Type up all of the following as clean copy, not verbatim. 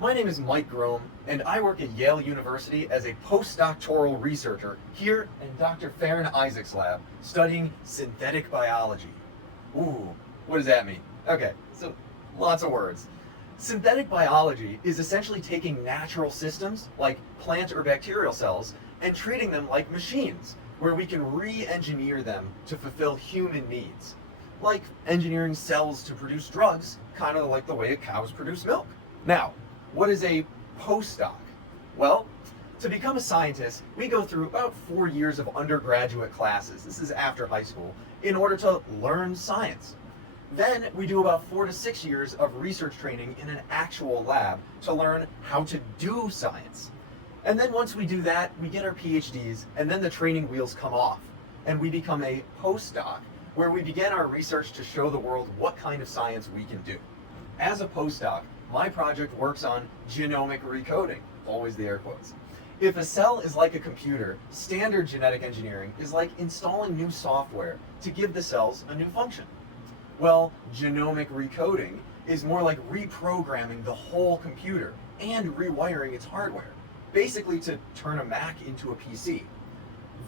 My name is Mike Grome, and I work at Yale University as a postdoctoral researcher here in Dr. Farron Isaac's lab, studying synthetic biology. Ooh, what does that mean? Okay, so lots of words. Synthetic biology is essentially taking natural systems, like plant or bacterial cells, and treating them like machines, where we can re-engineer them to fulfill human needs. Like engineering cells to produce drugs, kind of like the way cows produce milk. Now, what is a postdoc? Well, to become a scientist, we go through about 4 years of undergraduate classes, this is after high school, in order to learn science. Then we do about 4 to 6 years of research training in an actual lab to learn how to do science. And then once we do that, we get our PhDs, and then the training wheels come off, and we become a postdoc, where we begin our research to show the world what kind of science we can do. As a postdoc, my project works on genomic recoding, always the air quotes. If a cell is like a computer, standard genetic engineering is like installing new software to give the cells a new function. Well, genomic recoding is more like reprogramming the whole computer and rewiring its hardware, basically to turn a Mac into a PC.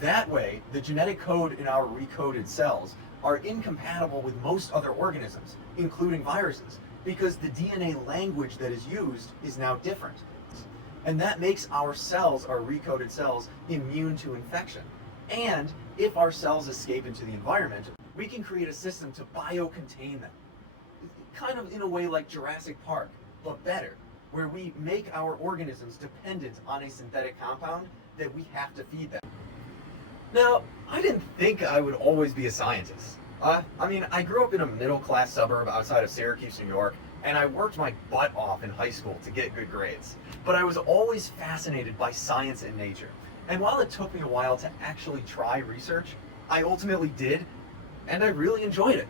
That way, the genetic code in our recoded cells are incompatible with most other organisms, including viruses, because the DNA language that is used is now different. And that makes our cells, our recoded cells, immune to infection. And if our cells escape into the environment, we can create a system to biocontain them. Kind of in a way like Jurassic Park, but better, where we make our organisms dependent on a synthetic compound that we have to feed them. Now, I didn't think I would always be a scientist. I grew up in a middle-class suburb outside of Syracuse, New York, and I worked my butt off in high school to get good grades. But I was always fascinated by science and nature. And while it took me a while to actually try research, I ultimately did, and I really enjoyed it.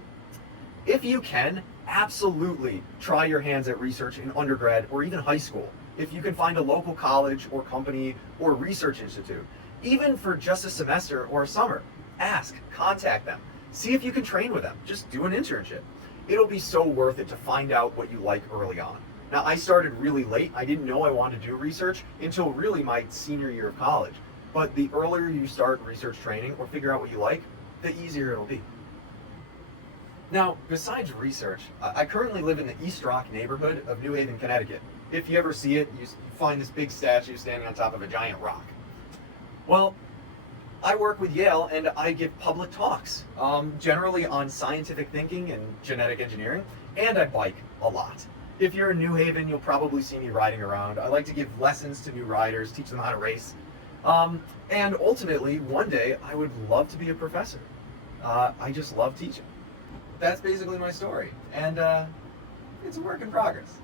If you can, absolutely try your hands at research in undergrad or even high school. If you can find a local college or company or research institute, even for just a semester or a summer, ask, contact them. See if you can train with them. Just do an internship. It'll be so worth it to find out what you like early on. Now, I started really late. I didn't know I wanted to do research until really my senior year of college. But the earlier you start research training or figure out what you like, the easier it'll be. Now, besides research, I currently live in the East Rock neighborhood of New Haven, Connecticut. If you ever see it, you find this big statue standing on top of a giant rock. Well, I work with Yale and I give public talks, generally on scientific thinking and genetic engineering, and I bike a lot. If you're in New Haven, you'll probably see me riding around. I like to give lessons to new riders, teach them how to race. And ultimately, one day, I would love to be a professor. I just love teaching. That's basically my story, and it's a work in progress.